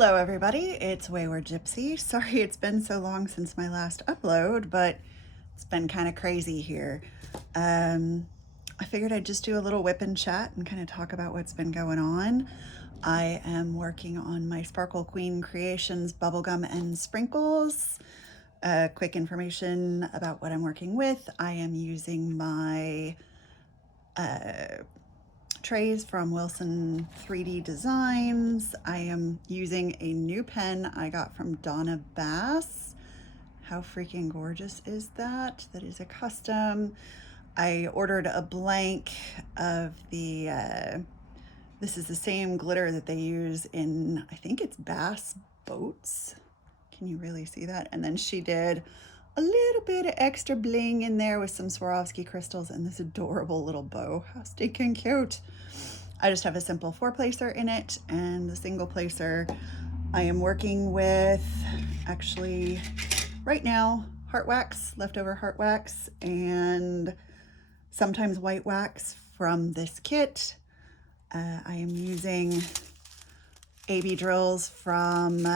Hello everybody, it's Wayward Gypsy. Sorry it's been so long since my last upload, but it's been kind of crazy here. I figured I'd just do a little whip and chat and kind of talk about what's been going on. I am working on my Sparkle Queen Creations bubblegum and sprinkles. Quick information about what I'm working with. I am using my trays from Wilson 3D Designs. I am using a new pen I got from Donna Bass. How freaking gorgeous is that? That is a custom. I ordered a blank of the, this is the same glitter that they use in, I think it's Bass boats. Can you really see that? And then she did a little bit of extra bling in there with some Swarovski crystals and this adorable little bow. How stinking cute. I just have a simple 4-placer in it, and the single placer I am working with, actually right now, heart wax, leftover heart wax, and sometimes white wax from this kit. I am using AB drills from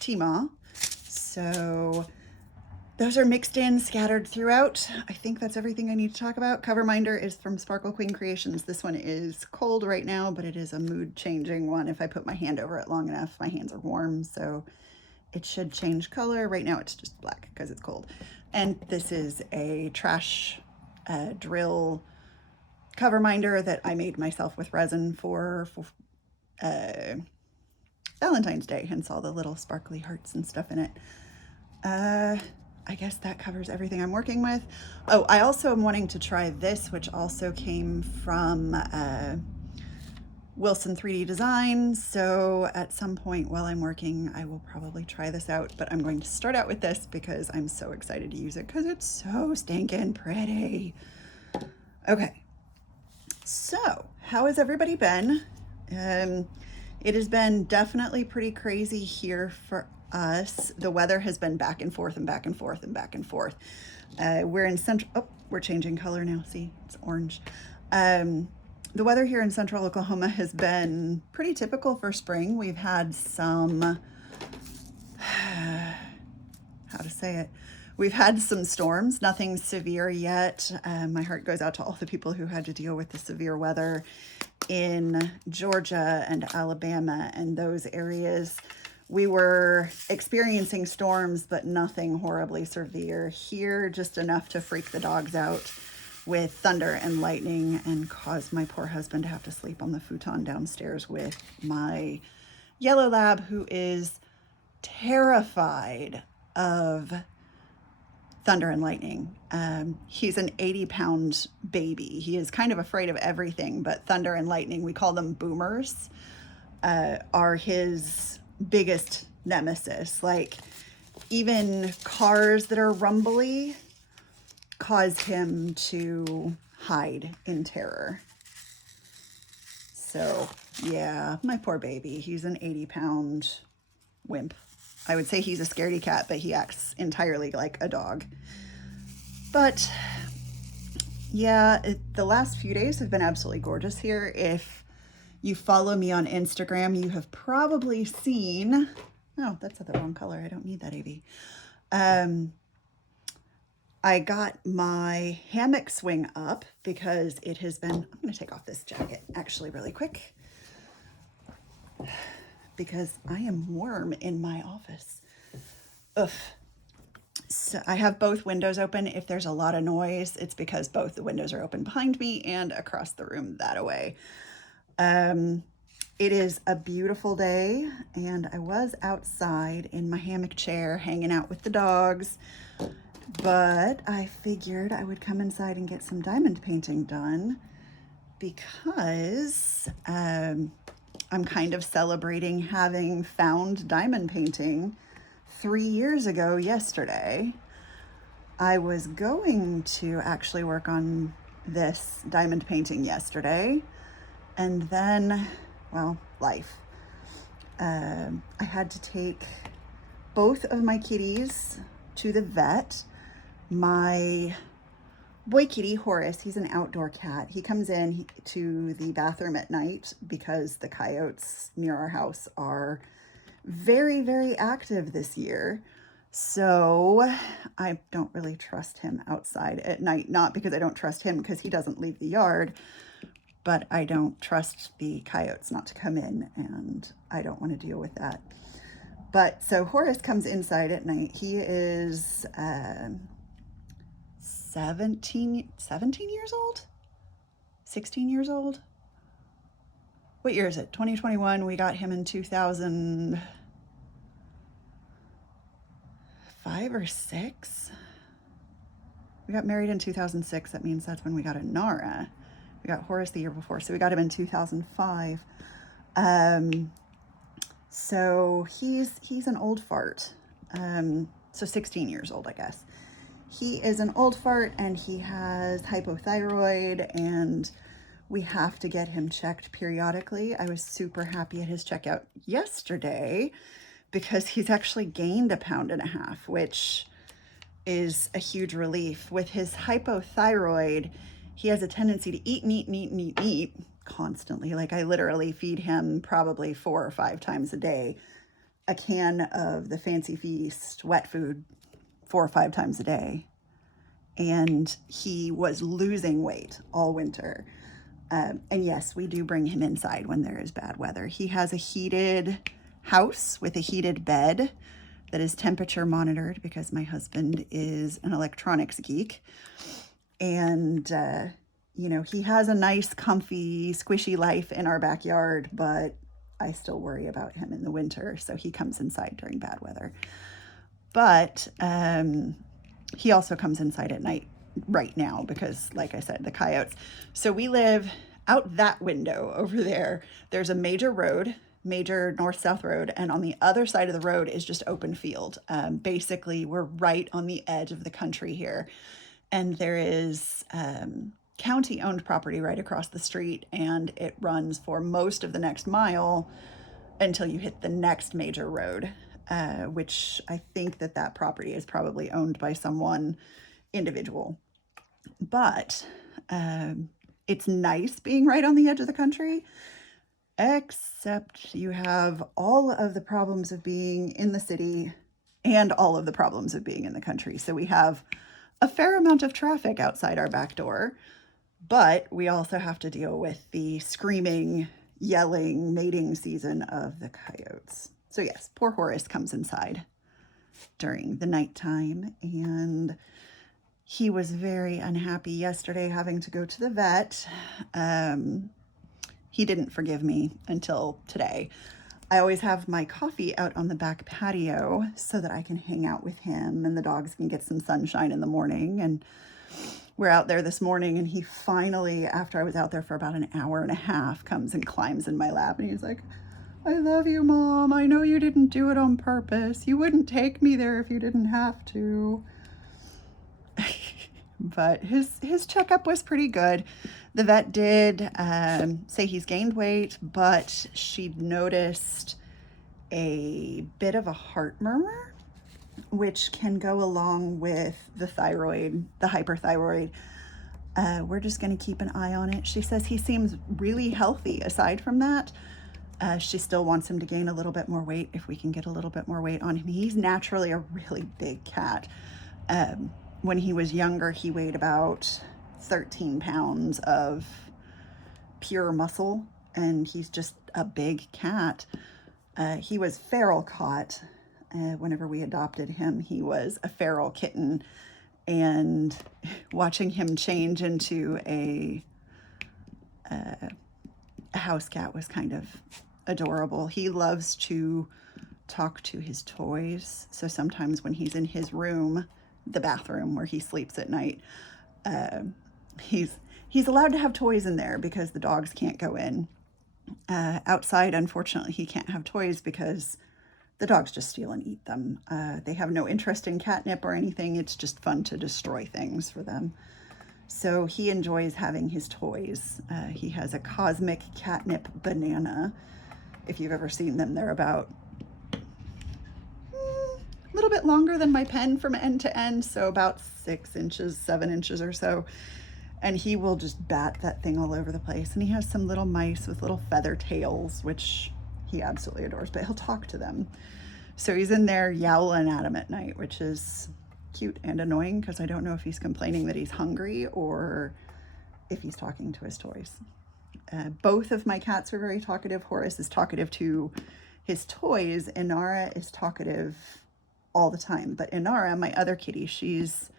Tmall. So those are mixed in, scattered throughout. I think that's everything I need to talk about. Cover minder is from Sparkle Queen Creations. This one is cold right now, but it is a mood changing one. If I put my hand over it long enough, my hands are warm, so it should change color. Right now it's just black because it's cold. And this is a trash drill cover minder that I made myself with resin for Valentine's Day, hence all the little sparkly hearts and stuff in it. I guess that covers everything I'm working with. Oh, I also am wanting to try this, which also came from Wilson 3D Designs. So at some point while I'm working, I will probably try this out, but I'm going to start out with this because I'm so excited to use it because it's so stinking pretty. Okay, so how has everybody been? It has been definitely pretty crazy here for us. The weather has been back and forth and back and forth and back and forth. We're in central, oh, we're changing color now. See, it's orange. The weather here in central Oklahoma has been pretty typical for spring. We've had some, how to say it? We've had some storms, nothing severe yet. My heart goes out to all the people who had to deal with the severe weather in Georgia and Alabama and those areas. We were experiencing storms, but nothing horribly severe. Here, just enough to freak the dogs out with thunder and lightning and cause my poor husband to have to sleep on the futon downstairs with my yellow lab, who is terrified of thunder and lightning. He's an 80-pound baby. He is kind of afraid of everything, but thunder and lightning, we call them boomers, are his biggest nemesis. Like, even cars that are rumbly cause him to hide in terror. So yeah, my poor baby, he's an 80-pound wimp. I would say he's a scaredy cat, but he acts entirely like a dog. But yeah, the last few days have been absolutely gorgeous here. If you follow me on Instagram, you have probably seen, oh, that's the wrong color. I don't need that, AV. I got my hammock swing up because it has been, I'm going to take off this jacket actually really quick because I am warm in my office. Ugh. So I have both windows open. If there's a lot of noise, it's because both the windows are open behind me and across the room that away. It is a beautiful day, and I was outside in my hammock chair hanging out with the dogs, but I figured I would come inside and get some diamond painting done because I'm kind of celebrating having found diamond painting 3 years ago yesterday. I was going to actually work on this diamond painting yesterday, and then, well, life. I had to take both of my kitties to the vet. My boy kitty, Horace, he's an outdoor cat. He comes in to the bathroom at night because the coyotes near our house are very, very active this year. So I don't really trust him outside at night, not because I don't trust him because he doesn't leave the yard, but I don't trust the coyotes not to come in, and I don't want to deal with that. But so Horace comes inside at night. He is 17 years old, 16 years old. What year is it? 2021. We got him in 2005 or 6. We got married in 2006. That means that's when we got Nara. We got Horace the year before, so we got him in 2005. So he's an old fart. So 16 years old, I guess. He is an old fart, and he has hypothyroid, and we have to get him checked periodically. I was super happy at his checkout yesterday because he's actually gained 1.5 pounds, which is a huge relief. With his hypothyroid, he has a tendency to eat constantly. Like, I literally feed him probably 4 or 5 times a day a can of the Fancy Feast wet food 4 or 5 times a day. And he was losing weight all winter. And yes, we do bring him inside when there is bad weather. He has a heated house with a heated bed that is temperature monitored because my husband is an electronics geek. And, he has a nice, comfy, squishy life in our backyard, but I still worry about him in the winter. So he comes inside during bad weather. But he also comes inside at night right now because, like I said, the coyotes. So we live out that window over there. There's a major north-south road, and on the other side of the road is just open field. Basically, we're right on the edge of the country here, and there is county-owned property right across the street, and it runs for most of the next mile until you hit the next major road, which I think that property is probably owned by someone individual. But it's nice being right on the edge of the country, except you have all of the problems of being in the city and all of the problems of being in the country. So we have a fair amount of traffic outside our back door, but we also have to deal with the screaming, yelling, mating season of the coyotes. So yes, poor Horace comes inside during the nighttime, and he was very unhappy yesterday having to go to the vet. He didn't forgive me until today. I always have my coffee out on the back patio so that I can hang out with him and the dogs can get some sunshine in the morning. And we're out there this morning, and he finally, after I was out there for about 1.5 hours, comes and climbs in my lap, and he's like, "I love you, Mom. I know you didn't do it on purpose. You wouldn't take me there if you didn't have to." But his checkup was pretty good. The vet did say he's gained weight, but she noticed a bit of a heart murmur, which can go along with the hyperthyroid. We're just going to keep an eye on it. She says he seems really healthy aside from that. She still wants him to gain a little bit more weight if we can get a little bit more weight on him. He's naturally a really big cat. When he was younger, he weighed about 13 pounds of pure muscle, and he's just a big cat. He was feral caught. Whenever we adopted him, he was a feral kitten, and watching him change into a house cat was kind of adorable. He loves to talk to his toys, so sometimes when he's in his room, the bathroom where he sleeps at night, he's allowed to have toys in there because the dogs can't go in. Outside, unfortunately, he can't have toys because the dogs just steal and eat them. They have no interest in catnip or anything. It's just fun to destroy things for them. So he enjoys having his toys. He has a cosmic catnip banana. If you've ever seen them, they're about little bit longer than my pen from end to end, so about 6 inches, 7 inches or so. And he will just bat that thing all over the place. And he has some little mice with little feather tails, which he absolutely adores, but he'll talk to them. So he's in there yowling at him at night, which is cute and annoying because I don't know if he's complaining that he's hungry or if he's talking to his toys. Both of my cats are very talkative. Horace is talkative to his toys. Inara is talkative all the time. But Inara, my other kitty, she's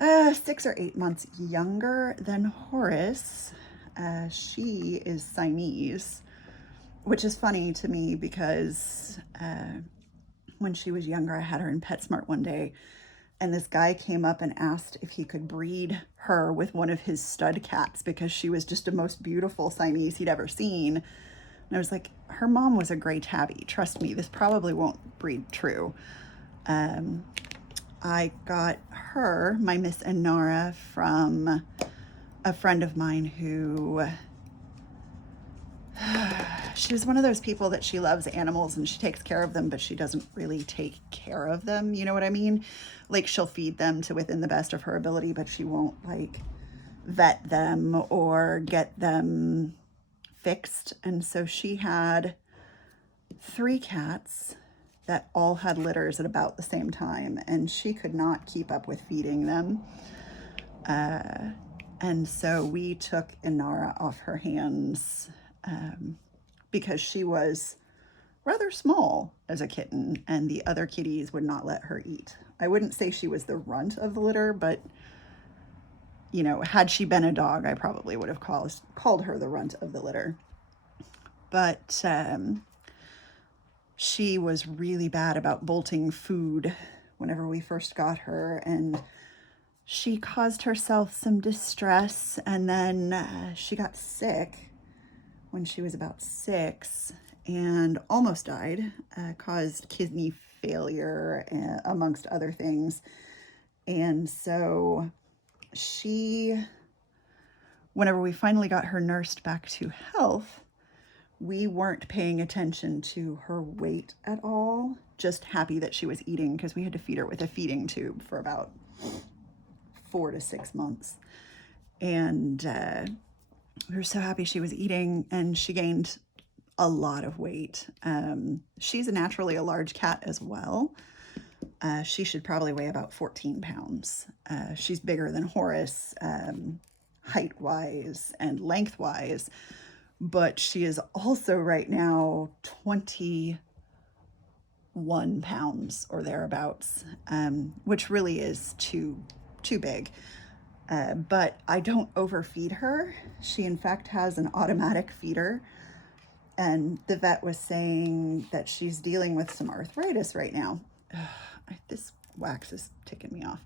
6 or 8 months younger than Horace. She is Siamese, which is funny to me because when she was younger, I had her in PetSmart one day, and this guy came up and asked if he could breed her with one of his stud cats because she was just the most beautiful Siamese he'd ever seen. And I was like, her mom was a gray tabby. Trust me, this probably won't breed true. I got her, my Miss Inara, from a friend of mine who, she was one of those people that she loves animals and she takes care of them, but she doesn't really take care of them. You know what I mean? Like, she'll feed them to within the best of her ability, but she won't like vet them or get them fixed. And so she had 3 cats that all had litters at about the same time, and she could not keep up with feeding them. And so we took Inara off her hands because she was rather small as a kitten, and the other kitties would not let her eat. I wouldn't say she was the runt of the litter, but, you know, had she been a dog, I probably would have called her the runt of the litter. But she was really bad about bolting food whenever we first got her, and she caused herself some distress, and then she got sick when she was about 6 and almost died, caused kidney failure amongst other things. And so whenever we finally got her nursed back to health, we weren't paying attention to her weight at all, just happy that she was eating because we had to feed her with a feeding tube for about 4 to 6 months. And we were so happy she was eating, and she gained a lot of weight. She's naturally a large cat as well. She should probably weigh about 14 pounds. She's bigger than Horace, height-wise and length-wise, but she is also right now 21 pounds or thereabouts, which really is too big. But I don't overfeed her. She in fact has an automatic feeder, and the vet was saying that she's dealing with some arthritis right now. This wax is ticking me off.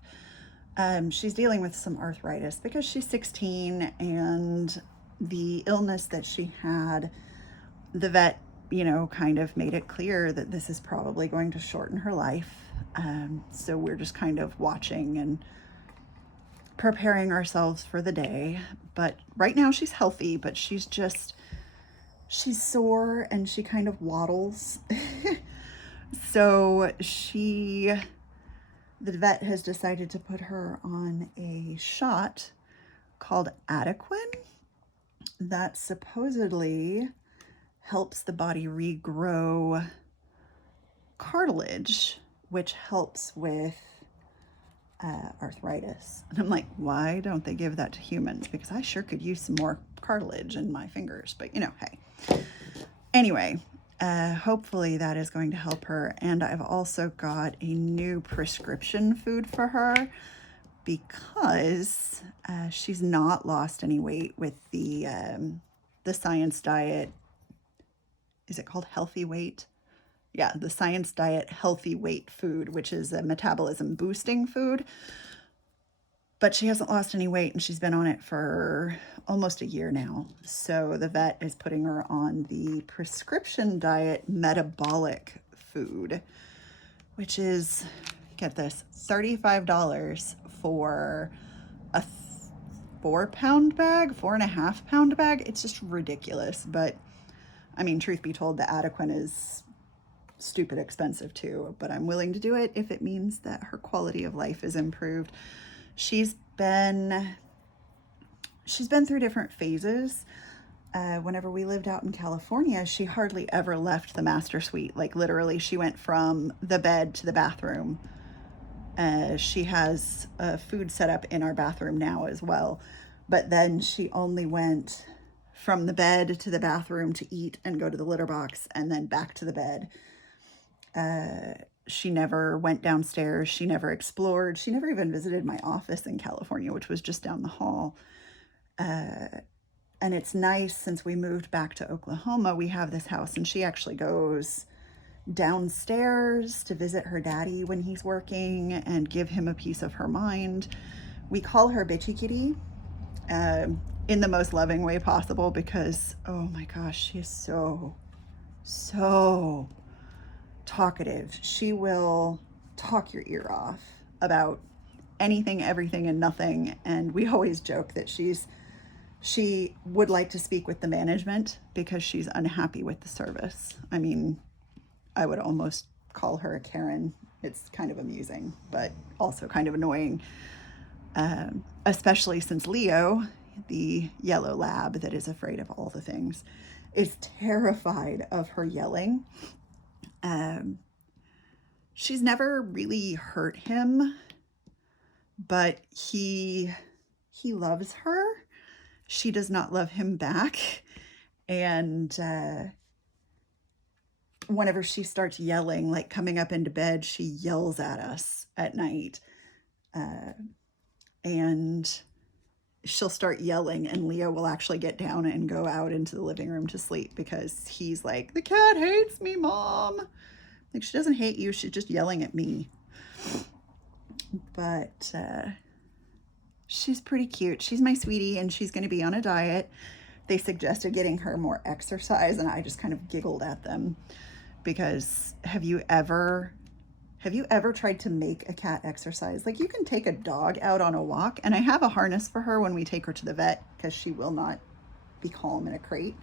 She's dealing with some arthritis because she's 16, and the illness that she had, the vet, you know, kind of made it clear that this is probably going to shorten her life. So we're just kind of watching and preparing ourselves for the day. But right now she's healthy, but she's sore and she kind of waddles. So the vet has decided to put her on a shot called Adequin that supposedly helps the body regrow cartilage, which helps with arthritis. And I'm like, why don't they give that to humans? Because I sure could use some more cartilage in my fingers, but you know, hey. Anyway, hopefully that is going to help her. And I've also got a new prescription food for her because she's not lost any weight with the Science Diet. Is it called Healthy Weight? Yeah, the Science Diet Healthy Weight food, which is a metabolism boosting food. But she hasn't lost any weight, and she's been on it for almost a year now. So the vet is putting her on the prescription diet metabolic food, which is, get this, $35 for a 4-pound bag, 4.5-pound bag. It's just ridiculous. But I mean, truth be told, the Adequin is stupid expensive too, but I'm willing to do it if it means that her quality of life is improved. She's been through different phases. Whenever we lived out in California, she hardly ever left the master suite. Like literally, she went from the bed to the bathroom. She has a food set up in our bathroom now as well. But then she only went from the bed to the bathroom to eat and go to the litter box and then back to the bed. She never went downstairs. She never explored. She never even visited my office in California, which was just down the hall. And it's nice, since we moved back to Oklahoma, we have this house, and she actually goes downstairs to visit her daddy when he's working and give him a piece of her mind. We call her Bitchy Kitty, in the most loving way possible, because, oh my gosh, she is so talkative. She will talk your ear off about anything, everything, and nothing. And we always joke that she would like to speak with the management because she's unhappy with the service. I mean, I would almost call her a Karen. It's kind of amusing, but also kind of annoying, especially since Leo, the yellow lab that is afraid of all the things, is terrified of her yelling. She's never really hurt him, but he loves her. She does not love him back. And whenever she starts yelling, like coming up into bed, she yells at us at night. And she'll start yelling, and Leo will actually get down and go out into the living room to sleep because he's like, the cat hates me, Mom. Like, she doesn't hate you. She's just yelling at me. But she's pretty cute. She's my sweetie, and she's going to be on a diet. They suggested getting her more exercise, and I just kind of giggled at them because have you ever tried to make a cat exercise? Like, you can take a dog out on a walk, and I have a harness for her when we take her to the vet because she will not be calm in a crate.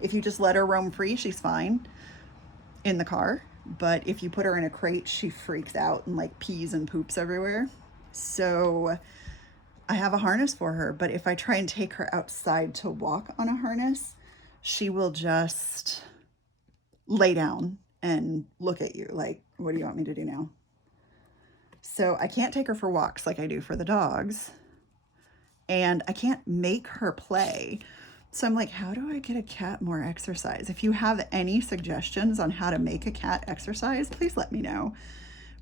If you just let her roam free, she's fine in the car. But if you put her in a crate, she freaks out and like pees and poops everywhere. So I have a harness for her, but if I try and take her outside to walk on a harness, she will just lay down and look at you like, what do you want me to do now? So I can't take her for walks like I do for the dogs, and I can't make her play. So I'm like, how do I get a cat more exercise? If you have any suggestions on how to make a cat exercise, please let me know.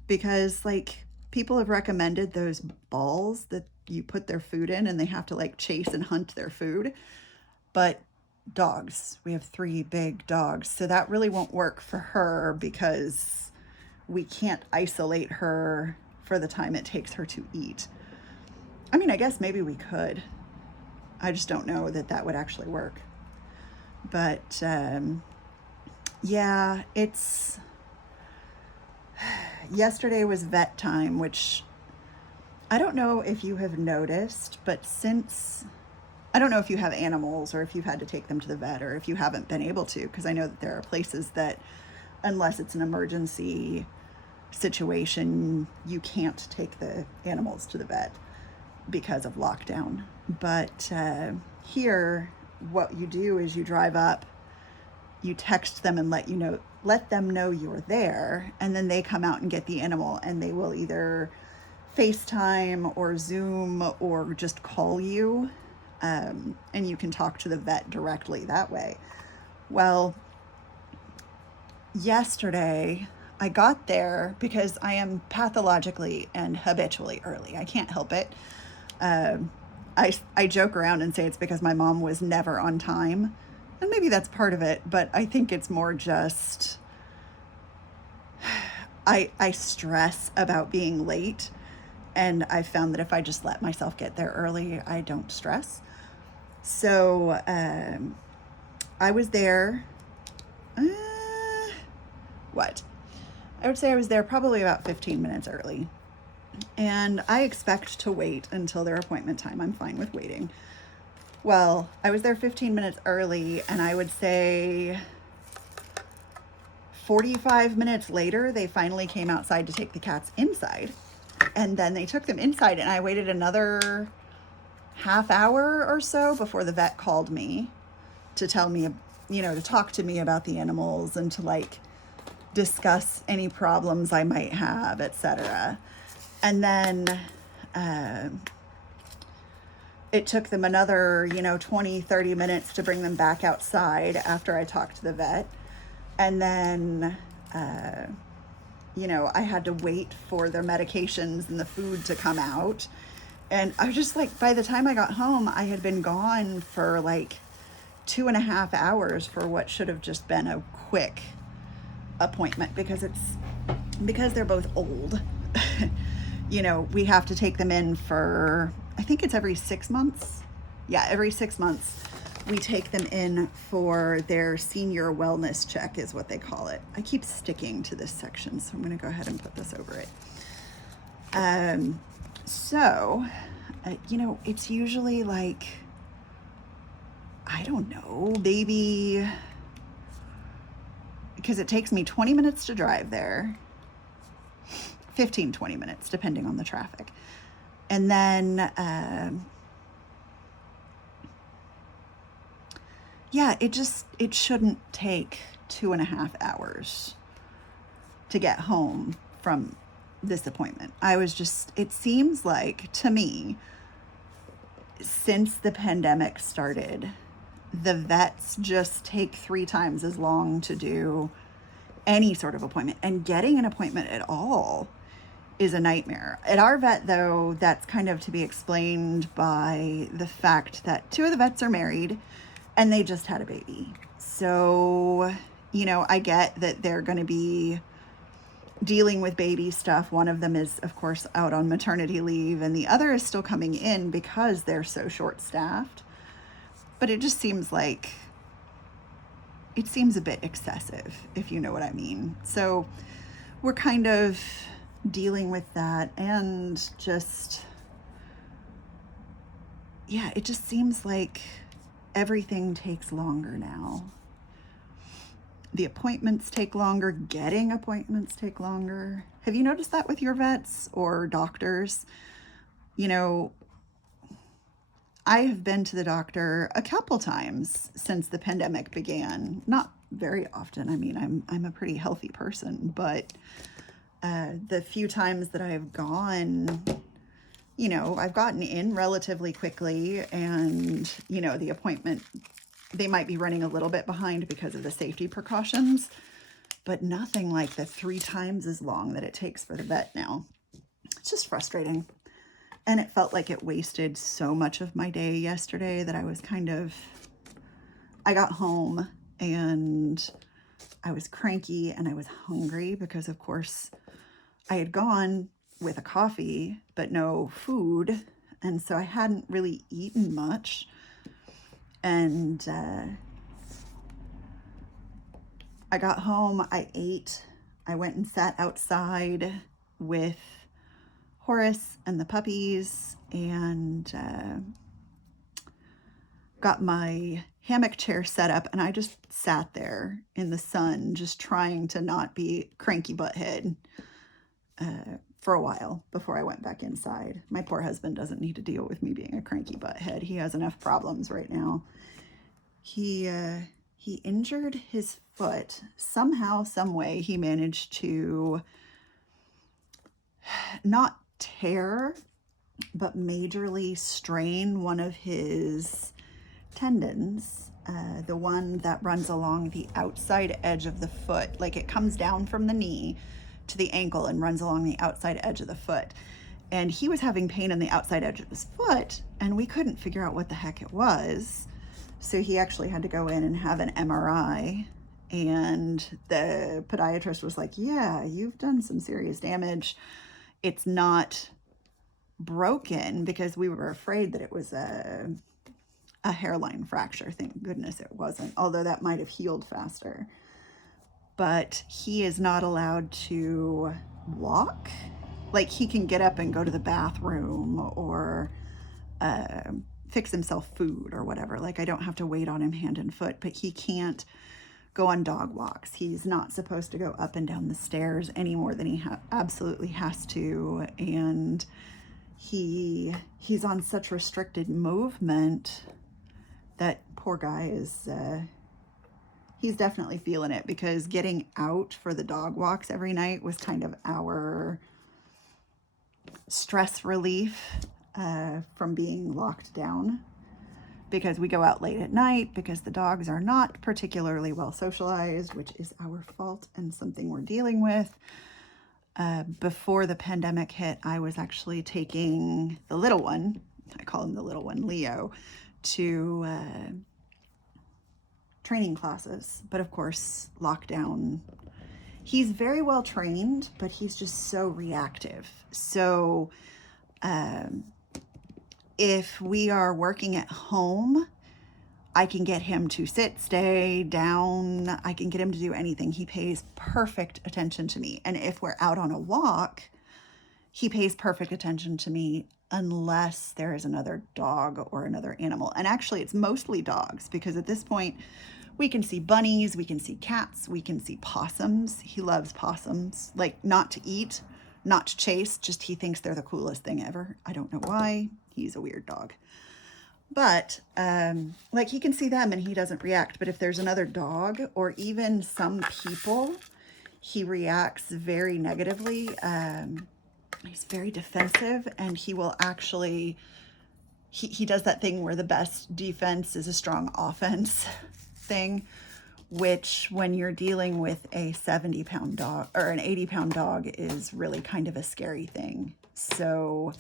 Because like, people have recommended those balls that you put their food in and they have to like chase and hunt their food. But dogs, we have 3 big dogs. So that really won't work for her because we can't isolate her for the time it takes her to eat. I mean, I guess maybe we could. I just don't know that that would actually work. But yeah, yesterday was vet time, which I don't know if you have noticed, but I don't know if you have animals or if you've had to take them to the vet or if you haven't been able to, because I know that there are places that, unless it's an emergency situation, you can't take the animals to the vet because of lockdown. But here, what you do is you drive up, you text them and let them know you're there, and then they come out and get the animal, and they will either FaceTime or Zoom or just call you, and you can talk to the vet directly that way. Well, yesterday I got there because I am pathologically and habitually early. I can't help it. I joke around and say it's because my mom was never on time, and maybe that's part of it, but I think it's more just I stress about being late, and I found that if I just let myself get there early, I don't stress. So I was there, I would say I was there probably about 15 minutes early. And I expect to wait until their appointment time. I'm fine with waiting. Well, I was there 15 minutes early, and I would say 45 minutes later, they finally came outside to take the cats inside. And then they took them inside, and I waited another half hour or so before the vet called me to tell me, to talk to me about the animals and to like discuss any problems I might have, etc. And then it took them another, 20, 30 minutes to bring them back outside after I talked to the vet. And then, I had to wait for their medications and the food to come out. And I was just like, by the time I got home, I had been gone for like 2.5 hours for what should have just been a quick appointment because they're both old. We have to take them in for, I think it's every 6 months. Yeah, every 6 months we take them in for their senior wellness check is what they call it. I keep sticking to this section, so I'm going to go ahead and put this over it. It's usually like, I don't know, maybe, because it takes me 20 minutes to drive there, 15, 20 minutes, depending on the traffic. And then, it shouldn't take 2.5 hours to get home from this appointment. It seems like to me, since the pandemic started, the vets just take 3 times as long to do any sort of appointment, and getting an appointment at all is a nightmare. At our vet, though, that's kind of to be explained by the fact that 2 of the vets are married and they just had a baby. So, I get that they're going to be dealing with baby stuff. One of them is, of course, out on maternity leave, and the other is still coming in because they're so short-staffed. But it just seems a bit excessive, if you know what I mean. So we're kind of dealing with that, and it just seems like everything takes longer now. The appointments take longer, getting appointments take longer. Have you noticed that with your vets or doctors? I have been to the doctor a couple times since the pandemic began. Not very often. I mean, I'm a pretty healthy person, but the few times that I've gone, I've gotten in relatively quickly, and, the appointment, they might be running a little bit behind because of the safety precautions, but nothing like the 3 times as long that it takes for the vet now. It's just frustrating. And it felt like it wasted so much of my day yesterday that I got home and I was cranky and I was hungry because, of course, I had gone with a coffee, but no food. And so I hadn't really eaten much. And I got home, I ate, I went and sat outside with Horace and the puppies, and got my hammock chair set up, and I just sat there in the sun, just trying to not be cranky butthead for a while before I went back inside. My poor husband doesn't need to deal with me being a cranky butthead. He has enough problems right now. He injured his foot. Somehow, some way, he managed to not tear, but majorly strain one of his tendons, the one that runs along the outside edge of the foot. Like, it comes down from the knee to the ankle and runs along the outside edge of the foot. And he was having pain on the outside edge of his foot, and we couldn't figure out what the heck it was. So he actually had to go in and have an MRI. And the podiatrist was like, yeah, you've done some serious damage. It's not broken, because we were afraid that it was a hairline fracture. Thank goodness it wasn't, although that might have healed faster. But he is not allowed to walk. Like, he can get up and go to the bathroom or fix himself food or whatever. Like, I don't have to wait on him hand and foot, but he can't go on dog walks. He's not supposed to go up and down the stairs any more than he absolutely has to. And he's on such restricted movement that poor guy is, he's definitely feeling it, because getting out for the dog walks every night was kind of our stress relief from being locked down, because we go out late at night because the dogs are not particularly well socialized, which is our fault and something we're dealing with. Before the pandemic hit, I was actually taking the little one, I call him the little one, Leo, to training classes. But of course, lockdown, he's very well trained, but he's just so reactive. So if we are working at home, I can get him to sit, stay, down. I can get him to do anything. He pays perfect attention to me. And if we're out on a walk, he pays perfect attention to me unless there is another dog or another animal. And actually, it's mostly dogs, because at this point, we can see bunnies, we can see cats, we can see possums. He loves possums, like not to eat, not to chase, just he thinks they're the coolest thing ever. I don't know why. He's a weird dog. But like he can see them and he doesn't react. But if there's another dog or even some people, he reacts very negatively. He's very defensive, and he will actually, he does that thing where the best defense is a strong offense thing, which when you're dealing with a 70-pound dog or an 80-pound dog is really kind of a scary thing. So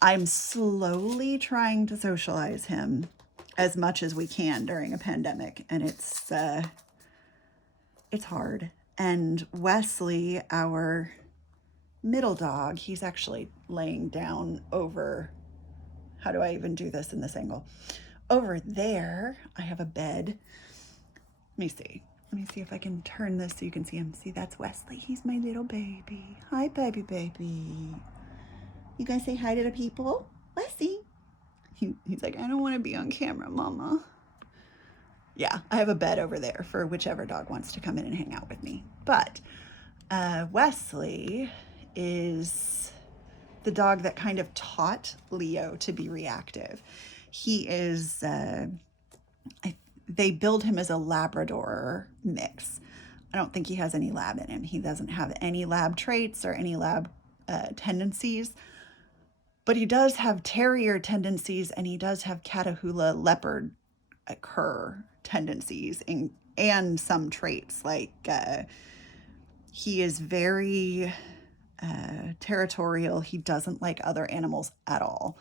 I'm slowly trying to socialize him as much as we can during a pandemic, and it's hard. And Wesley, our middle dog, he's actually laying down over, how do I even do this in this angle? Over there, I have a bed. Let me see if I can turn this so you can see him. See, that's Wesley. He's my little baby. Hi, baby. You guys say hi to the people? Wesley. He's like, I don't want to be on camera, Mama. Yeah, I have a bed over there for whichever dog wants to come in and hang out with me. But Wesley is the dog that kind of taught Leo to be reactive. He is, they build him as a Labrador mix. I don't think he has any lab in him. He doesn't have any lab traits or any lab tendencies, but he does have terrier tendencies, and he does have Catahoula leopard cur tendencies and some traits. Like he is very territorial. He doesn't like other animals at all.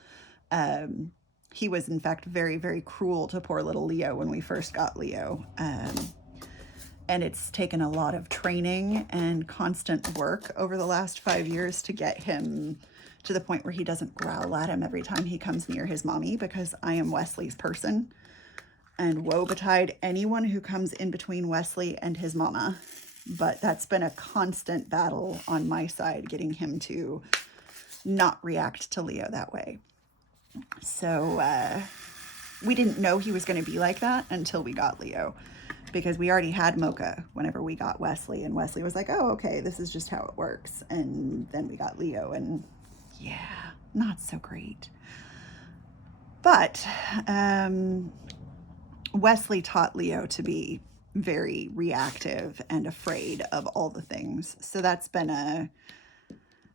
He was, in fact, very, very cruel to poor little Leo when we first got Leo. And it's taken a lot of training and constant work over the last 5 years to get him to the point where he doesn't growl at him every time he comes near his mommy, because I am Wesley's person. And woe betide anyone who comes in between Wesley and his mama. But that's been a constant battle on my side, getting him to not react to Leo that way. So we didn't know he was going to be like that until we got Leo, because we already had Mocha whenever we got Wesley, and Wesley was like, oh, okay, this is just how it works. And then we got Leo, and yeah, not so great. But Wesley taught Leo to be very reactive and afraid of all the things. So that's been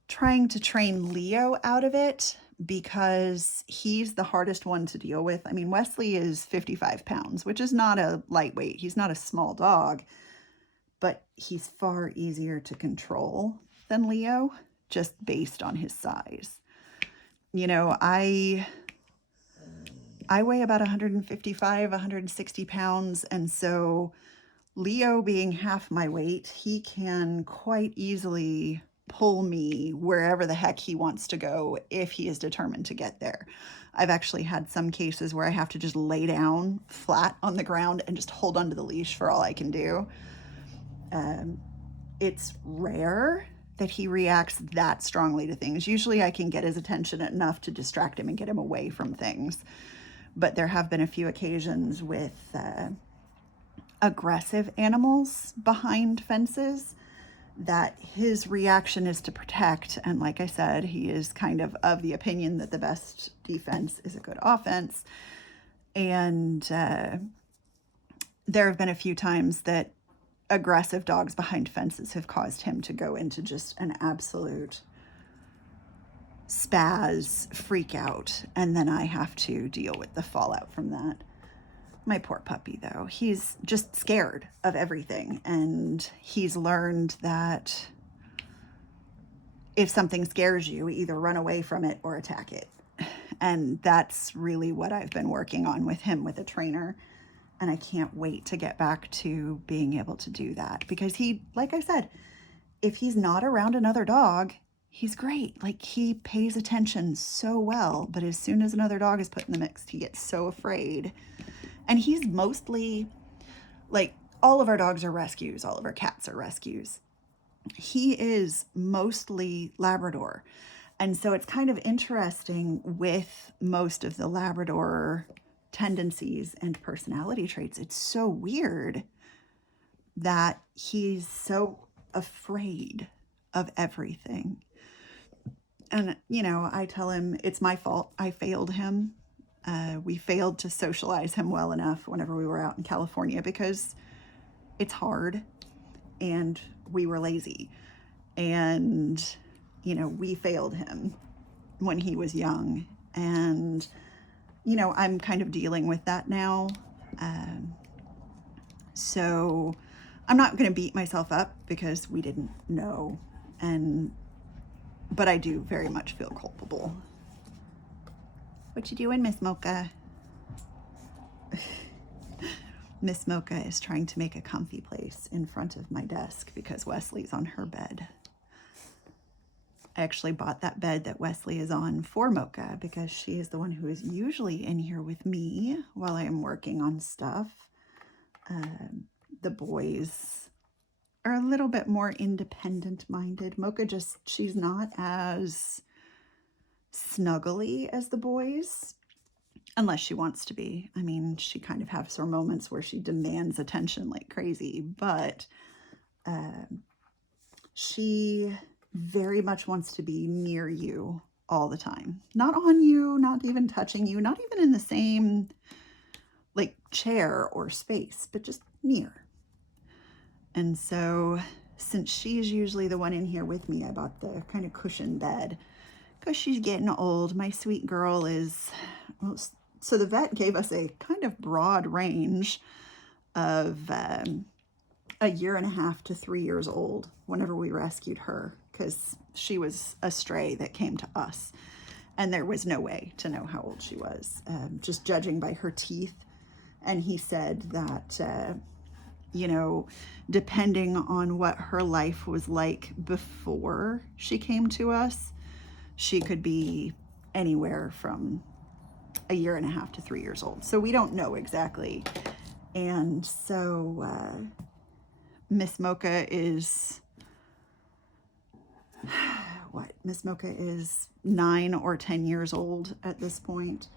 trying to train Leo out of it, because he's the hardest one to deal with. I mean, Wesley is 55 pounds, which is not a lightweight. He's not a small dog, but he's far easier to control than Leo, just based on his size. You know, I weigh about 155, 160 pounds, and so Leo being half my weight, he can quite easily pull me wherever the heck he wants to go if he is determined to get there. I've actually had some cases where I have to just lay down flat on the ground and just hold onto the leash for all I can do. It's rare that he reacts that strongly to things. Usually I can get his attention enough to distract him and get him away from things. But there have been a few occasions with aggressive animals behind fences, that his reaction is to protect. And like I said, he is kind of the opinion that the best defense is a good offense. And there have been a few times that aggressive dogs behind fences have caused him to go into just an absolute spaz, freak out, and then I have to deal with the fallout from that. My poor puppy, though, he's just scared of everything, and he's learned that if something scares you, either run away from it or attack it. And that's really what I've been working on with him with a trainer. And I can't wait to get back to being able to do that, because he, like I said, if he's not around another dog, he's great. Like, he pays attention so well, but as soon as another dog is put in the mix, he gets so afraid. And he's mostly, like, all of our dogs are rescues, all of our cats are rescues. He is mostly Labrador. And so it's kind of interesting with most of the Labrador tendencies and personality traits. It's so weird that he's so afraid of everything. And, you know, I tell him it's my fault. I failed him. We failed to socialize him well enough whenever we were out in California, because it's hard and we were lazy. And, you know, we failed him when he was young. And, you know, I'm kind of dealing with that now. So I'm not going to beat myself up because we didn't know. But I do very much feel culpable. What you doing, Miss Mocha? Miss Mocha is trying to make a comfy place in front of my desk because Wesley's on her bed. I actually bought that bed that Wesley is on for Mocha because she is the one who is usually in here with me while I am working on stuff. The boys are a little bit more independent-minded. Mocha she's not as snuggly as the boys, unless she wants to be. I mean, she kind of has her moments where she demands attention like crazy, but she very much wants to be near you all the time. Not on you, not even touching you, not even in the same like chair or space, but just near. And so since she's usually the one in here with me, I bought the kind of cushion bed because she's getting old. My sweet girl is, well, so the vet gave us a kind of broad range of 1.5 to 3 years old whenever we rescued her, because she was a stray that came to us and there was no way to know how old she was, just judging by her teeth. And he said that, you know, depending on what her life was like before she came to us, she could be anywhere from 1.5 to 3 years old. So we don't know exactly. And so Miss Mocha is, Miss Mocha is 9 or 10 years old at this point.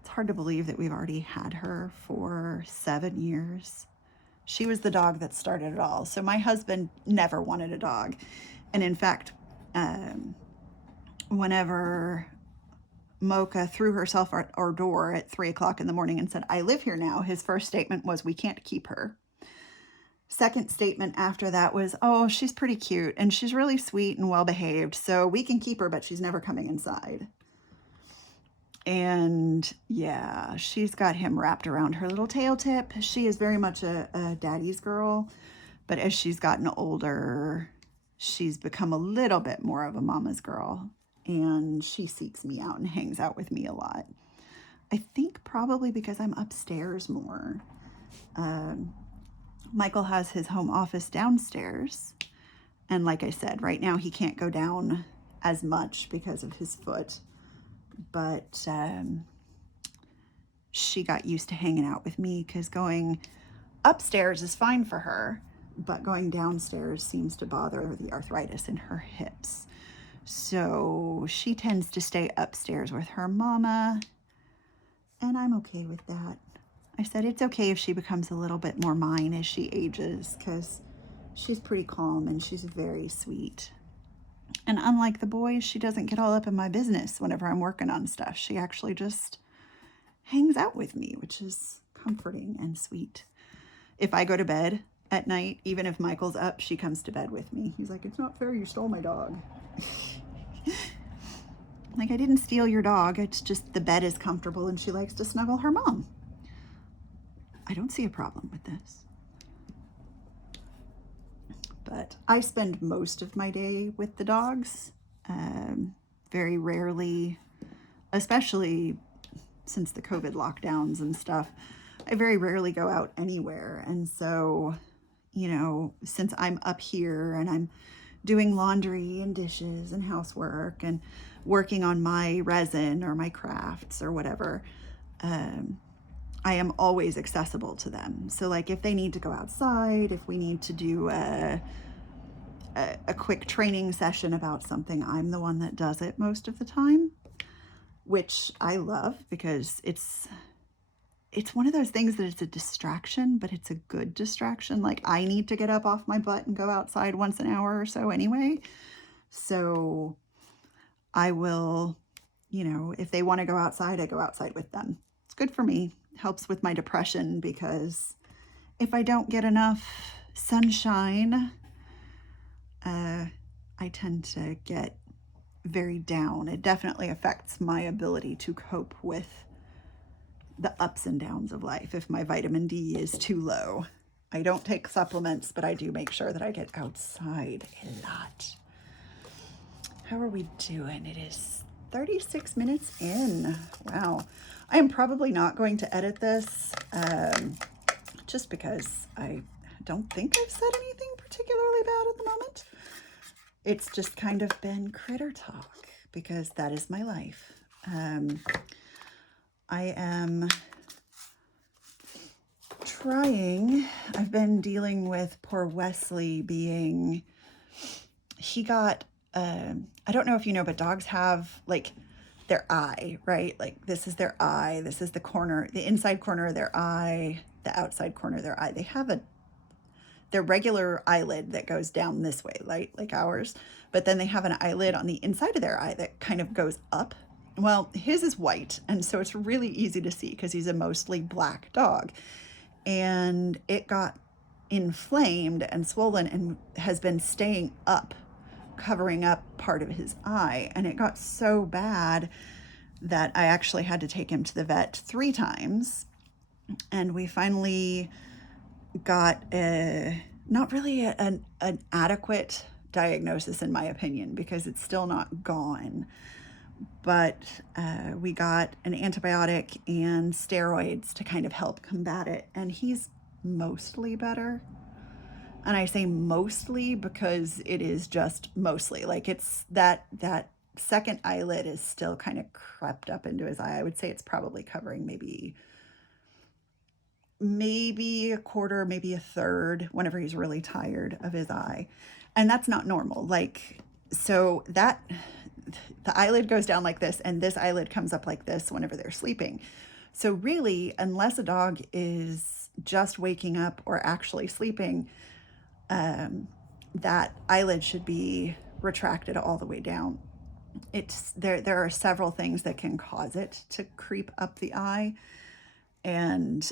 It's hard to believe that we've already had her for 7 years. She was the dog that started it all. So my husband never wanted a dog. And in fact, whenever Mocha threw herself at our door at 3 o'clock in the morning and said, "I live here now," his first statement was, "We can't keep her." Second statement after that was, "Oh, she's pretty cute and she's really sweet and well behaved, so we can keep her, but she's never coming inside." And yeah, she's got him wrapped around her little tail tip. She is very much a daddy's girl, but as she's gotten older, she's become a little bit more of a mama's girl, and she seeks me out and hangs out with me a lot. I think probably because I'm upstairs more. Michael has his home office downstairs, and like I said, right now he can't go down as much because of his foot, but she got used to hanging out with me because going upstairs is fine for her, but going downstairs seems to bother the arthritis in her hips. So she tends to stay upstairs with her mama, and I'm okay with that. I said, it's okay if she becomes a little bit more mine as she ages, because she's pretty calm and she's very sweet. And unlike the boys, she doesn't get all up in my business whenever I'm working on stuff. She actually just hangs out with me, which is comforting and sweet. If I go to bed at night, even if Michael's up, she comes to bed with me. He's like, it's not fair, you stole my dog. Like, I didn't steal your dog. It's just the bed is comfortable and she likes to snuggle her mom. I don't see a problem with this. But I spend most of my day with the dogs. Very rarely, especially since the COVID lockdowns and stuff, I very rarely go out anywhere. And so, you know, since I'm up here and I'm doing laundry and dishes and housework and working on my resin or my crafts or whatever, I am always accessible to them. So like if they need to go outside, if we need to do a quick training session about something, I'm the one that does it most of the time, which I love because it's one of those things that it's a distraction, but it's a good distraction. Like I need to get up off my butt and go outside once an hour or so anyway. So I will, you know, if they want to go outside, I go outside with them. It's good for me. It helps with my depression because if I don't get enough sunshine, I tend to get very down. It definitely affects my ability to cope with the ups and downs of life if my vitamin D is too low. I don't take supplements, but I do make sure that I get outside a lot. How are we doing? It is 36 minutes in. Wow. I am probably not going to edit this just because I don't think I've said anything particularly bad at the moment. It's just kind of been critter talk because that is my life. I am trying, I've been dealing with poor Wesley being, he got, I don't know if you know, but dogs have like their eye, right? Like this is their eye, this is the corner, the inside corner of their eye, the outside corner of their eye. They have their regular eyelid that goes down this way, like ours, but then they have an eyelid on the inside of their eye that kind of goes up. Well, his is white, and so it's really easy to see because he's a mostly black dog. And it got inflamed and swollen and has been staying up, covering up part of his eye. And it got so bad that I actually had to take him to the vet 3 times. And we finally got not really an adequate diagnosis, in my opinion, because it's still not gone. But we got an antibiotic and steroids to kind of help combat it. And he's mostly better. And I say mostly because it is just mostly. Like it's that second eyelid is still kind of crept up into his eye. I would say it's probably covering maybe a quarter, maybe a third whenever he's really tired of his eye. And that's not normal. Like, so that the eyelid goes down like this and this eyelid comes up like this whenever they're sleeping. So really, unless a dog is just waking up or actually sleeping, that eyelid should be retracted all the way down. There are several things that can cause it to creep up the eye. And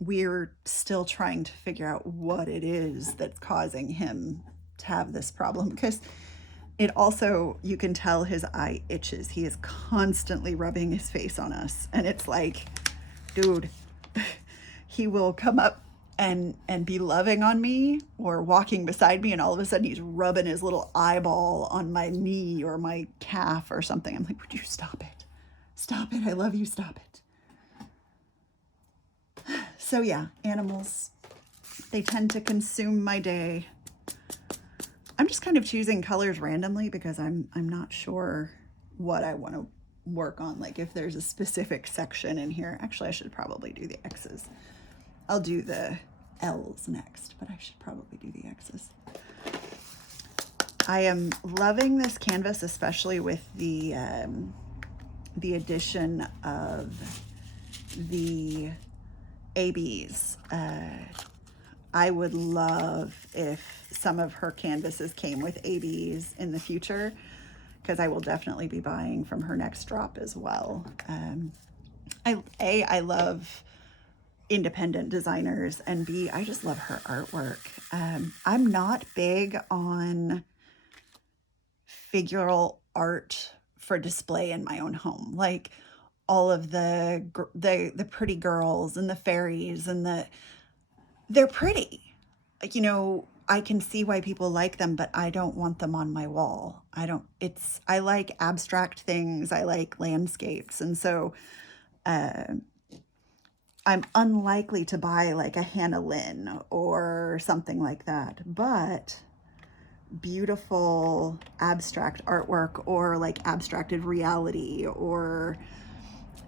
we're still trying to figure out what it is that's causing him to have this problem, because it also, you can tell his eye itches. He is constantly rubbing his face on us. And it's like, dude, he will come up and be loving on me or walking beside me, and all of a sudden he's rubbing his little eyeball on my knee or my calf or something. I'm like, would you stop it? Stop it. I love you. Stop it. So yeah, animals, they tend to consume my day. I'm just kind of choosing colors randomly because I'm not sure what I want to work on. Like if there's a specific section in here. Actually, I should probably do the X's. I'll do the L's next, but I should probably do the X's. I am loving this canvas, especially with the addition of the ABs. I would love if some of her canvases came with ABs in the future, because I will definitely be buying from her next drop as well. I love independent designers, and B, I just love her artwork. I'm not big on figural art for display in my own home, like all of the pretty girls and the fairies and they're pretty. You know, I can see why people like them, but I don't want them on my wall. I like abstract things. I like landscapes. And so I'm unlikely to buy like a Hannah Lynn or something like that, but beautiful abstract artwork or like abstracted reality, or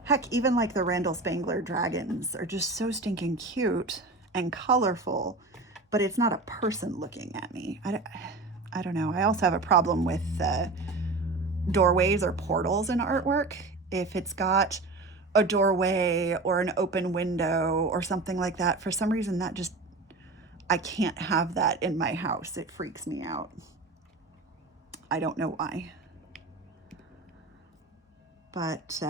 heck, even like the Randall Spangler dragons are just so stinking cute and colorful, but it's not a person looking at me. I don't know. I also have a problem with doorways or portals in artwork. If it's got a doorway or an open window or something like that, for some reason that just, I can't have that in my house. It freaks me out. I don't know why. But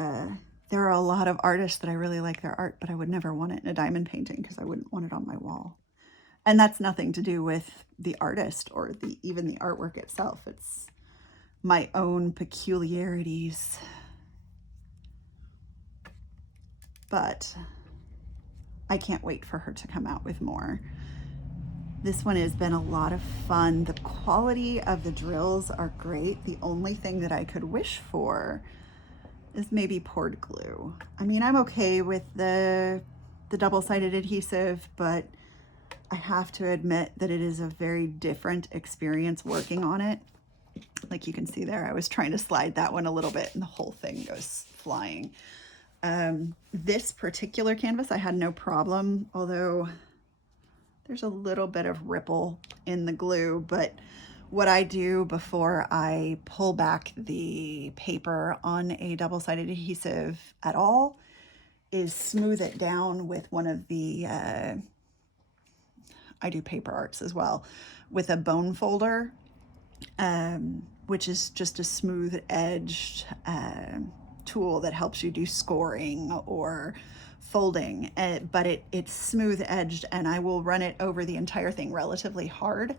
there are a lot of artists that I really like their art, but I would never want it in a diamond painting because I wouldn't want it on my wall. And that's nothing to do with the artist or even the artwork itself. It's my own peculiarities. But I can't wait for her to come out with more. This one has been a lot of fun. The quality of the drills are great. The only thing that I could wish for is maybe poured glue. I mean, I'm okay with the double-sided adhesive, but I have to admit that it is a very different experience working on it. Like you can see there, I was trying to slide that one a little bit and the whole thing goes flying. This particular canvas I had no problem, although there's a little bit of ripple in the glue, but what I do before I pull back the paper on a double-sided adhesive at all is smooth it down with one of the, I do paper arts as well, with a bone folder, which is just a smooth-edged tool that helps you do scoring or folding, but it's smooth-edged, and I will run it over the entire thing relatively hard,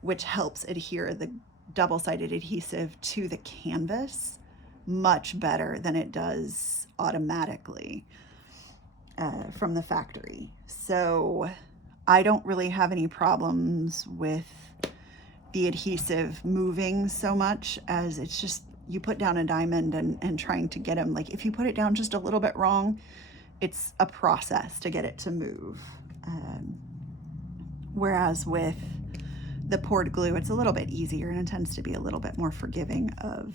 which helps adhere the double-sided adhesive to the canvas much better than it does automatically from the factory. So I don't really have any problems with the adhesive moving so much, as it's just you put down a diamond and trying to get them, like if you put it down just a little bit wrong, it's a process to get it to move. Whereas with the poured glue, it's a little bit easier and it tends to be a little bit more forgiving of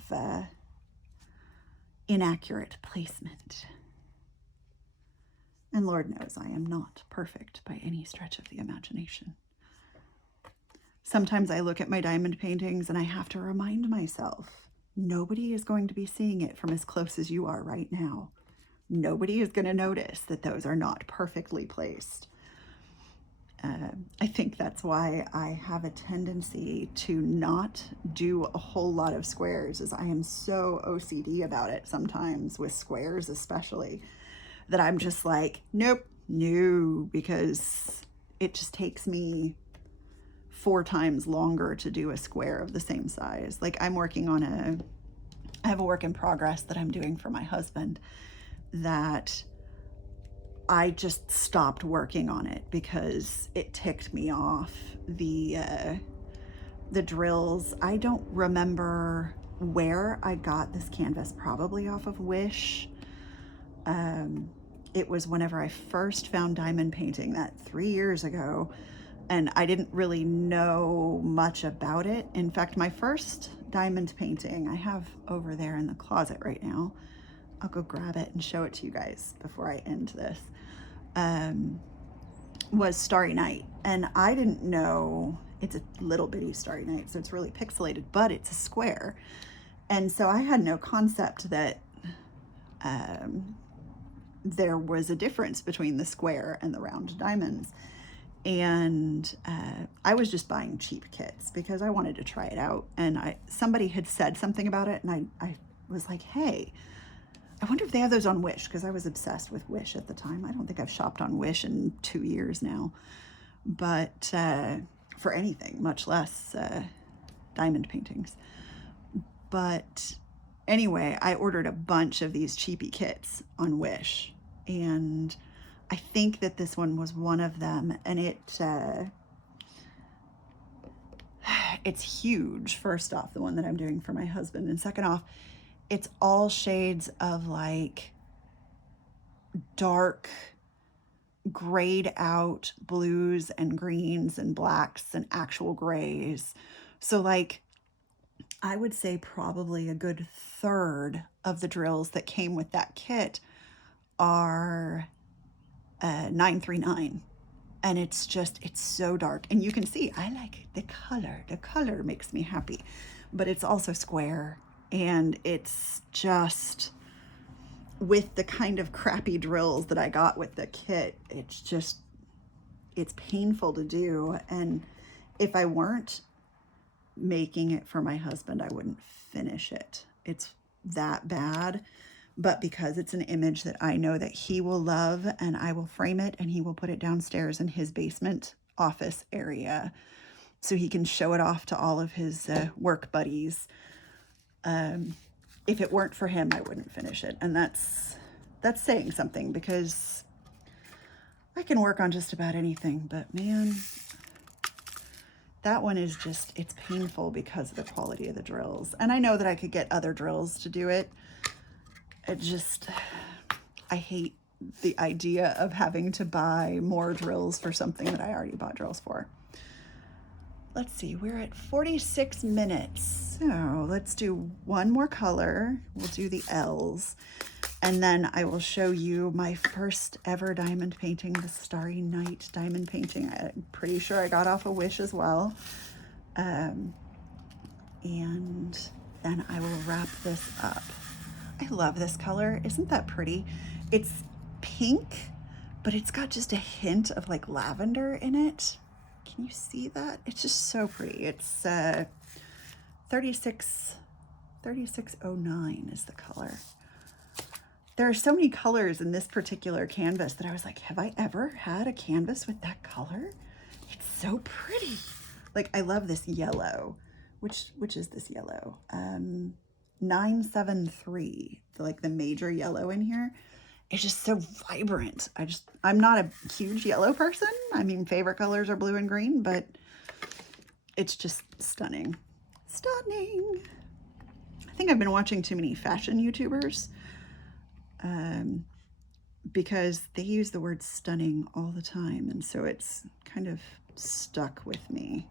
inaccurate placement. And Lord knows I am not perfect by any stretch of the imagination. Sometimes I look at my diamond paintings and I have to remind myself, nobody is going to be seeing it from as close as you are right now. Nobody is going to notice that those are not perfectly placed. I think that's why I have a tendency to not do a whole lot of squares, as I am so OCD about it sometimes, with squares especially, that I'm just like, nope, no, because it just takes me 4 times longer to do a square of the same size. Like I'm working on I have a work in progress that I'm doing for my husband that I just stopped working on it because it ticked me off. The drills, I don't remember where I got this canvas, probably off of Wish. It was whenever I first found diamond painting, that 3 years ago, and I didn't really know much about it. In fact, my first diamond painting I have over there in the closet right now. I'll go grab it and show it to you guys before I end this. Was Starry Night, and I didn't know, it's a little bitty Starry Night, so it's really pixelated, but it's a square, and so I had no concept that there was a difference between the square and the round diamonds. And I was just buying cheap kits because I wanted to try it out. And somebody had said something about it, and I was like, hey, I wonder if they have those on Wish, because I was obsessed with Wish at the time. I don't think I've shopped on Wish in 2 years now, but for anything, much less diamond paintings. But anyway, I ordered a bunch of these cheapy kits on Wish, and I think that this one was one of them, and it's huge, first off, the one that I'm doing for my husband, and second off, it's all shades of like dark, grayed out blues and greens and blacks and actual grays. So like, I would say probably a good third of the drills that came with that kit are 939. And it's so dark. And you can see, I like the color. The color makes me happy. But it's also square. And it's just, with the kind of crappy drills that I got with the kit, it's painful to do. And if I weren't making it for my husband, I wouldn't finish it. It's that bad. But because it's an image that I know that he will love, and I will frame it and he will put it downstairs in his basement office area so he can show it off to all of his work buddies. If it weren't for him, I wouldn't finish it. And that's saying something, because I can work on just about anything, but man, that one is it's painful because of the quality of the drills. And I know that I could get other drills to do it. I hate the idea of having to buy more drills for something that I already bought drills for. Let's see, we're at 46 minutes. So let's do one more color. We'll do the L's. And then I will show you my first ever diamond painting, the Starry Night diamond painting. I'm pretty sure I got off a Wish as well. And then I will wrap this up. I love this color. Isn't that pretty? It's pink, but it's got just a hint of like lavender in it. Can you see that? It's just so pretty. It's 3609 is the color. There are so many colors in this particular canvas that I was like, have I ever had a canvas with that color? It's so pretty. Like, I love this yellow. Which is this yellow? 973, like the major yellow in here. It's just so vibrant. I'm not a huge yellow person. I mean, favorite colors are blue and green, but it's just stunning. Stunning. I think I've been watching too many fashion YouTubers because they use the word stunning all the time. And so it's kind of stuck with me.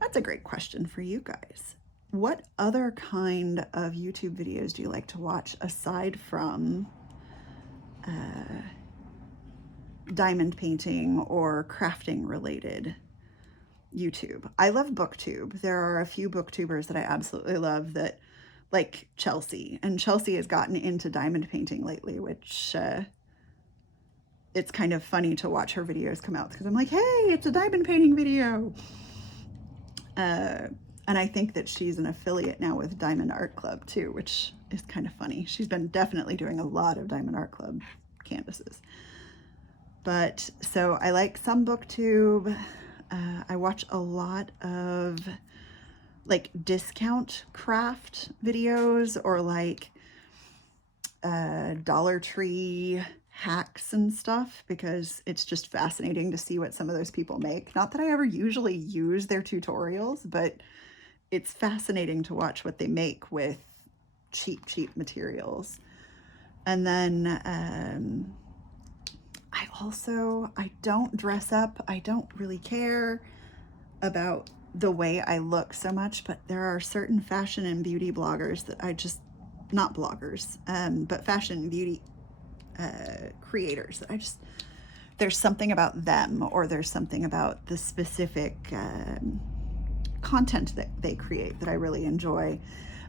That's a great question for you guys. What other kind of YouTube videos do you like to watch aside from diamond painting or crafting related YouTube? I love BookTube. There are a few BookTubers that I absolutely love, that like Chelsea. And Chelsea has gotten into diamond painting lately, which it's kind of funny to watch her videos come out because I'm like, hey, it's a diamond painting video. And I think that she's an affiliate now with Diamond Art Club too, which is kind of funny. She's been definitely doing a lot of Diamond Art Club canvases. But so I like some BookTube. I watch a lot of like discount craft videos, or like Dollar Tree hacks and stuff, because it's just fascinating to see what some of those people make. Not that I ever usually use their tutorials, but it's fascinating to watch what they make with cheap materials. And then I don't dress up. I don't really care about the way I look so much, but there are certain fashion and beauty bloggers that not bloggers, but fashion and beauty creators that there's something about them, or there's something about the specific content that they create that I really enjoy.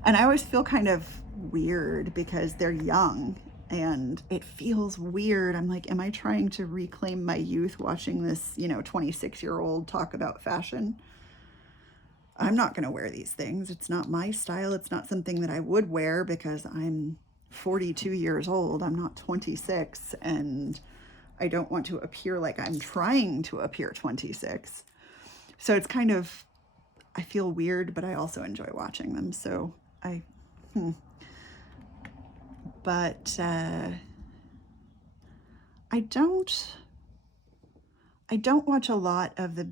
And I always feel kind of weird because they're young and it feels weird. I'm like, am I trying to reclaim my youth watching this, 26-year-old talk about fashion? I'm not going to wear these things. It's not my style. It's not something that I would wear because I'm 42 years old. I'm not 26, and I don't want to appear like I'm trying to appear 26. So it's kind of, I feel weird, but I also enjoy watching them. So but I don't watch a lot of the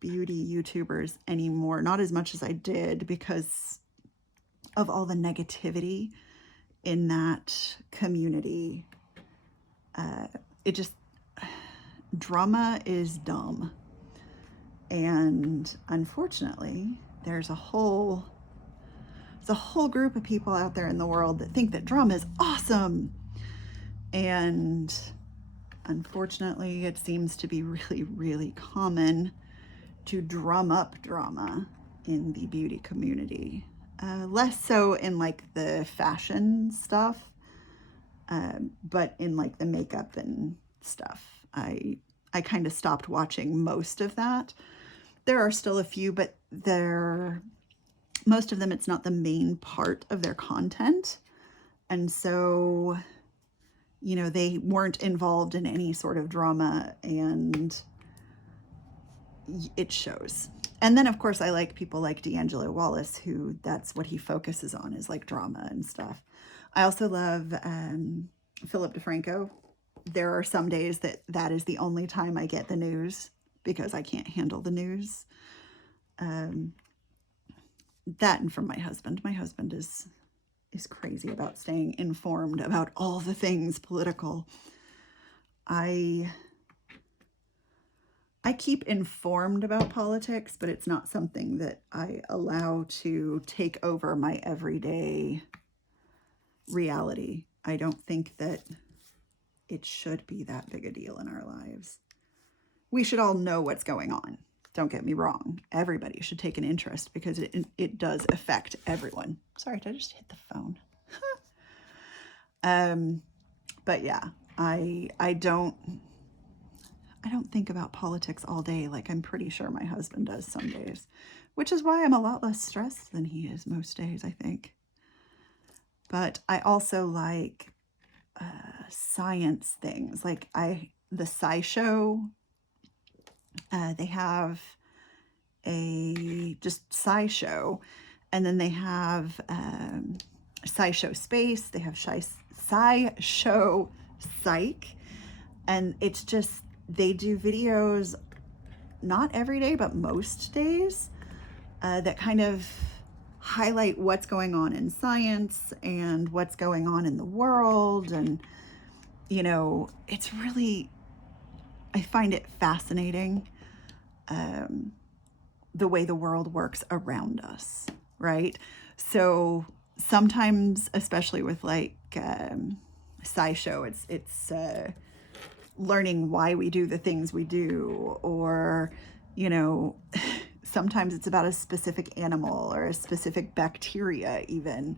beauty YouTubers anymore, not as much as I did, because of all the negativity in that community. It just, drama is dumb. And unfortunately, there's a whole group of people out there in the world that think that drama is awesome. And unfortunately, it seems to be really, really common to drum up drama in the beauty community. Less so in like the fashion stuff, but in like the makeup and stuff. I kind of stopped watching most of that. There are still a few, but most of them, it's not the main part of their content. And so, they weren't involved in any sort of drama, and it shows. And then, of course, I like people like D'Angelo Wallace, who that's what he focuses on, is like drama and stuff. I also love Philip DeFranco. There are some days that is the only time I get the news because I can't handle the news. That and from my husband. My husband is crazy about staying informed about all the things political. I keep informed about politics, but it's not something that I allow to take over my everyday reality. I don't think that it should be that big a deal in our lives. We should all know what's going on. Don't get me wrong. Everybody should take an interest because it does affect everyone. Sorry, did I just hit the phone? But yeah, I don't think about politics all day like I'm pretty sure my husband does some days, which is why I'm a lot less stressed than he is most days, I think. But I also like science things. Like the SciShow, they have a just SciShow, and then they have SciShow Space, they have SciShow Psych, and it's just, they do videos not every day, but most days that kind of highlight what's going on in science and what's going on in the world. And, it's really, I find it fascinating the way the world works around us, right? So sometimes, especially with like SciShow, it's learning why we do the things we do, or sometimes it's about a specific animal or a specific bacteria even,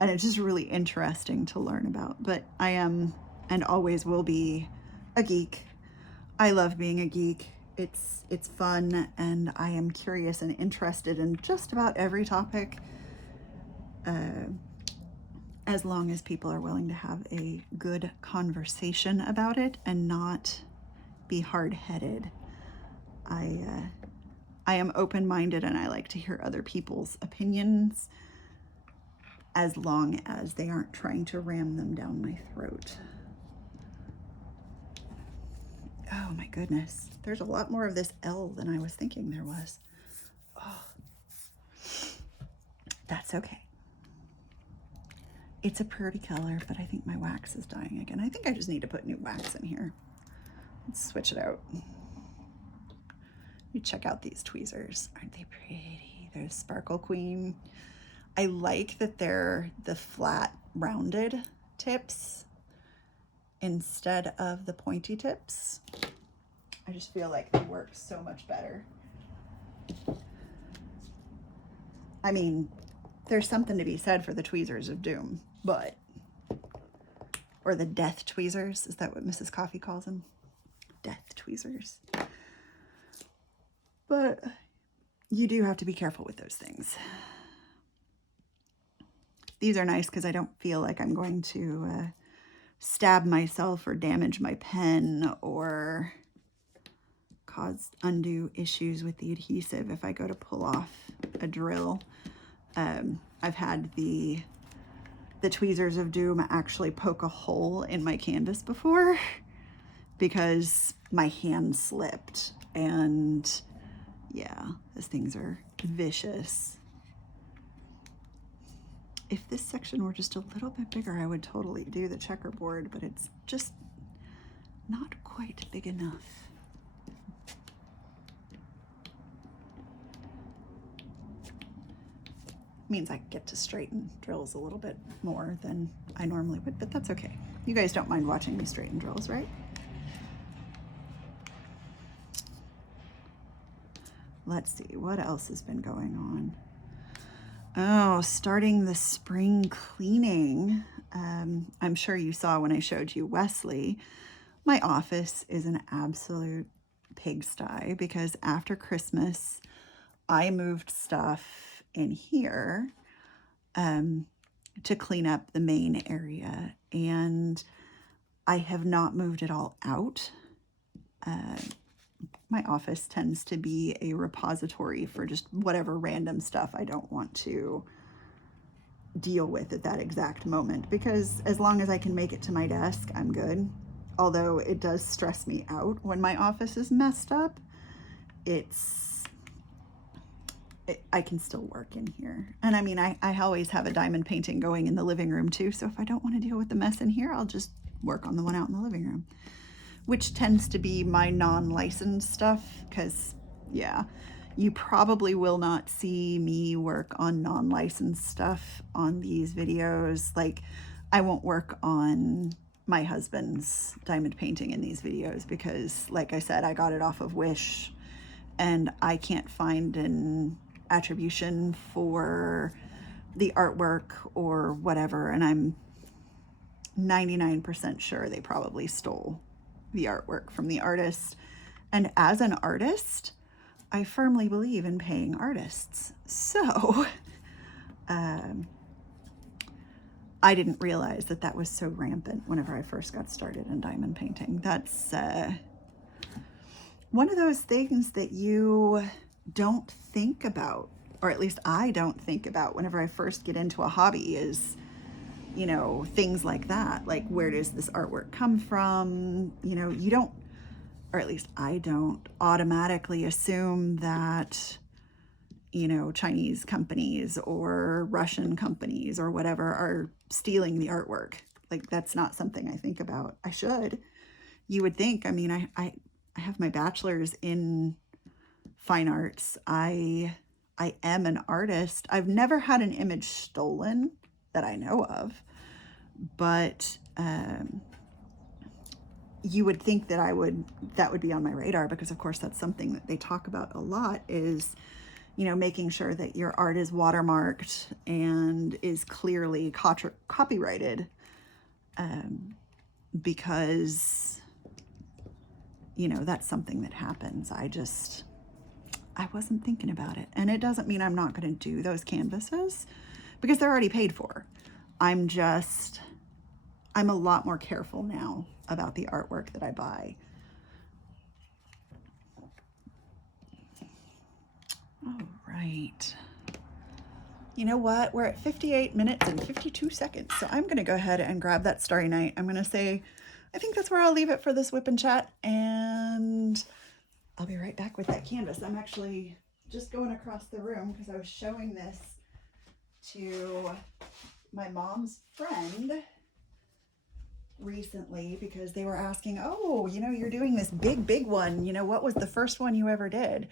and it's just really interesting to learn about. But I am and always will be a geek. I love being a geek. It's fun, and I am curious and interested in just about every topic, as long as people are willing to have a good conversation about it and not be hard-headed. I am open-minded, and I like to hear other people's opinions, as long as they aren't trying to ram them down my throat. Oh my goodness, there's a lot more of this L than I was thinking there was. Oh, that's okay. It's a pretty color, but I think my wax is dying again. I think I just need to put new wax in here. Let's switch it out. You check out these tweezers. Aren't they pretty? They're Sparkle Queen. I like that they're the flat, rounded tips instead of the pointy tips. I just feel like they work so much better. I mean, there's something to be said for the tweezers of doom, but or the death tweezers. Is that what Mrs. Coffee calls them? Death tweezers. But you do have to be careful with those things. These are nice because I don't feel like I'm going to stab myself or damage my pen or cause undue issues with the adhesive if I go to pull off a drill. I've had the tweezers of doom actually poke a hole in my canvas before because my hand slipped, and yeah, those things are vicious. If this section were just a little bit bigger, I would totally do the checkerboard, but it's just not quite big enough. Means I get to straighten drills a little bit more than I normally would, but that's okay. You guys don't mind watching me straighten drills, right? Let's see, what else has been going on? Oh, starting the spring cleaning. I'm sure you saw when I showed you Wesley. My office is an absolute pigsty because after Christmas, I moved stuff in here to clean up the main area, and I have not moved it all out. My office tends to be a repository for just whatever random stuff I don't want to deal with at that exact moment, because as long as I can make it to my desk, I'm good. Although it does stress me out when my office is messed up. I can still work in here. And I mean, I always have a diamond painting going in the living room too, so if I don't want to deal with the mess in here, I'll just work on the one out in the living room, which tends to be my non-licensed stuff, because yeah, you probably will not see me work on non-licensed stuff on these videos. Like, I won't work on my husband's diamond painting in these videos because, like I said, I got it off of Wish and I can't find an attribution for the artwork or whatever, and I'm 99% sure they probably stole the artwork from the artist. And as an artist, I firmly believe in paying artists. So I didn't realize that that was so rampant whenever I first got started in diamond painting. That's one of those things that you don't think about, or at least I don't think about whenever I first get into a hobby, is, you know, things like that. Like, where does this artwork come from? You know, you don't, or at least I don't, automatically assume that, you know, Chinese companies or Russian companies or whatever are stealing the artwork. Like, that's not something I think about. I should. You would think. I mean, I have my bachelor's in fine arts. I am an artist. I've never had an image stolen that I know of, but you would think that that would be on my radar, because of course that's something that they talk about a lot, is, you know, making sure that your art is watermarked and is clearly copyrighted, because, you know, that's something that happens. I wasn't thinking about it. And it doesn't mean I'm not going to do those canvases, because they're already paid for. I'm a lot more careful now about the artwork that I buy. All right. You know what? We're at 58 minutes and 52 seconds. So I'm going to go ahead and grab that Starry Night. I'm going to say, I think that's where I'll leave it for this WIP Chat. And I'll be right back with that canvas. I'm actually just going across the room because I was showing this to my mom's friend recently, because they were asking, oh, you know, you're doing this big one. You know, what was the first one you ever did?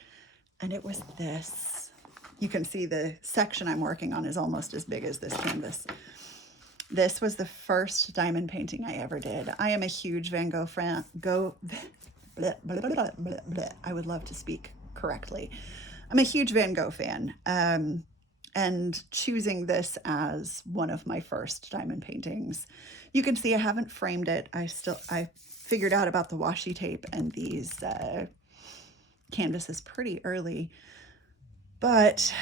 And it was this. You can see the section I'm working on is almost as big as this canvas. This was the first diamond painting I ever did. I am a huge Van Gogh fan. I would love to speak correctly. I'm a huge Van Gogh fan. And choosing this as one of my first diamond paintings, You can see I haven't framed it. I figured out about the washi tape and these canvases pretty early, but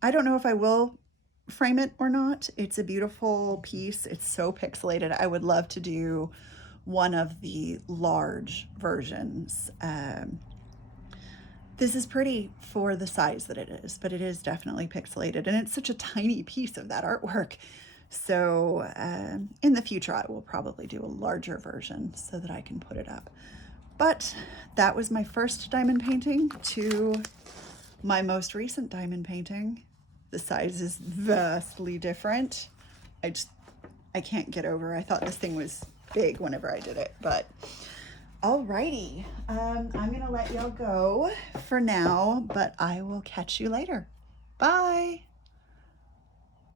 I don't know if I will frame it or not. It's a beautiful piece. It's so pixelated. I would love to do one of the large versions. This is pretty for the size that it is, but it is definitely pixelated, and it's such a tiny piece of that artwork. So in the future, I will probably do a larger version so that I can put it up. But that was my first diamond painting to my most recent diamond painting. The size is vastly different. I can't get over. I thought this thing was big whenever I did it, but alrighty. I'm gonna let y'all go for now, but I will catch you later. Bye.